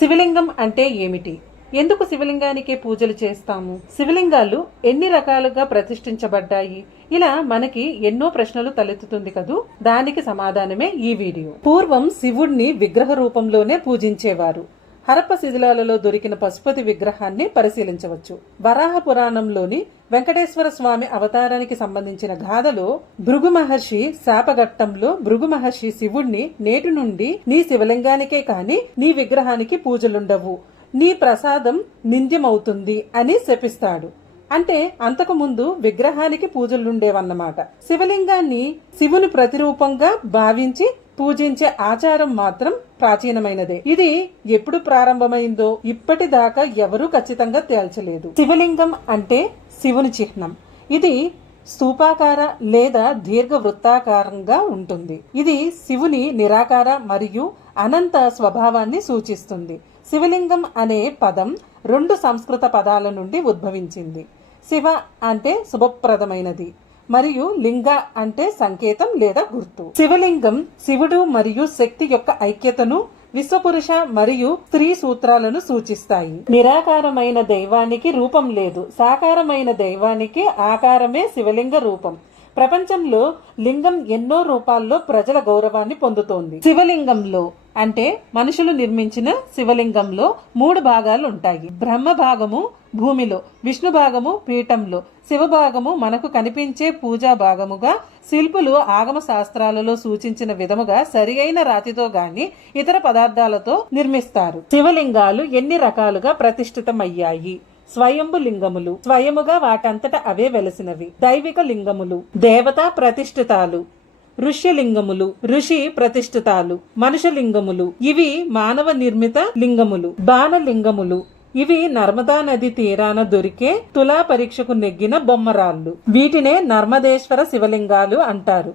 శివలింగం అంటే ఏమిటి? ఎందుకు శివలింగానికే పూజలు చేస్తాము? శివలింగాలు ఎన్ని రకాలుగా ప్రతిష్ఠించబడ్డాయి? ఇలా మనకి ఎన్నో ప్రశ్నలు తలెత్తుతుంది కదూ. దానికి సమాధానమే ఈ వీడియో. పూర్వం శివుణ్ణి విగ్రహ రూపంలోనే పూజించేవారు. హరప్ప శిథిలాలలో దొరికిన పశుపతి విగ్రహాన్ని పరిశీలించవచ్చు. వరాహ పురాణంలోని వెంకటేశ్వర స్వామి అవతారానికి సంబంధించిన గాథలో భృగు మహర్షి శాపఘట్టంలో భృగు మహర్షి శివుణ్ణి నేటి నుండి నీ శివలింగానికే కాని నీ విగ్రహానికి పూజలుండవు, నీ ప్రసాదం నింద్యమవుతుంది అని శపిస్తాడు. అంటే అంతకు ముందు విగ్రహానికి పూజలుండేవన్నమాట. శివలింగాన్ని శివుని ప్రతిరూపంగా భావించి పూజించే ఆచారం మాత్రం ప్రాచీనమైనదే. ఇది ఎప్పుడు ప్రారంభమైందో ఇప్పటిదాకా ఎవరూ ఖచ్చితంగా తేల్చలేదు. శివలింగం అంటే శివుని చిహ్నం. ఇది స్తూపాకార లేదా దీర్ఘ వృత్తాకారంగా ఉంటుంది. ఇది శివుని నిరాకార మరియు అనంత స్వభావాన్ని సూచిస్తుంది. శివలింగం అనే పదం 2 సంస్కృత పదాల నుండి ఉద్భవించింది. శివ అంటే శుభప్రదమైనది మరియు లింగ అంటే సంకేతం లేదా గుర్తు. శివలింగం శివుడు మరియు శక్తి యొక్క ఐక్యతను, విశ్వపురుష మరియు స్త్రీ సూత్రాలను సూచిస్తాయి. నిరాకారమైన దైవానికి రూపం లేదు, సాకారమైన దైవానికి ఆకారమే శివలింగ రూపం. ప్రపంచంలో లింగం ఎన్నో రూపాల్లో ప్రజల గౌరవాన్ని పొందుతోంది. శివలింగంలో అంటే మనుషులు నిర్మించిన శివలింగంలో 3 భాగాలు ఉంటాయి. బ్రహ్మ భాగము భూమిలో, విష్ణు భాగము పీఠంలో, శివ భాగము మనకు కనిపించే పూజా భాగముగా శిల్పులు ఆగమ శాస్త్రాలలో సూచించిన విధముగా సరియైన రాతితో గాని ఇతర పదార్థాలతో నిర్మిస్తారు. శివలింగాలు ఎన్ని రకాలుగా ప్రతిష్ఠితమయ్యాయి? స్వయంభు లింగములు, స్వయముగా వాటంతట అవే వెలసినవి. దైవిక లింగములు, దేవతా ప్రతిష్ఠితాలు. ఋష్యలింగములు, ఋషి ప్రతిష్ఠితాలు. మనుషలింగములు, ఇవి మానవ నిర్మిత లింగములు. బాణలింగములు, ఇవి నర్మదా నది తీరాన దొరికే తులా పరీక్షకు నెగ్గిన బొమ్మరాళ్ళు. వీటినే నర్మదేశ్వర శివలింగాలు అంటారు.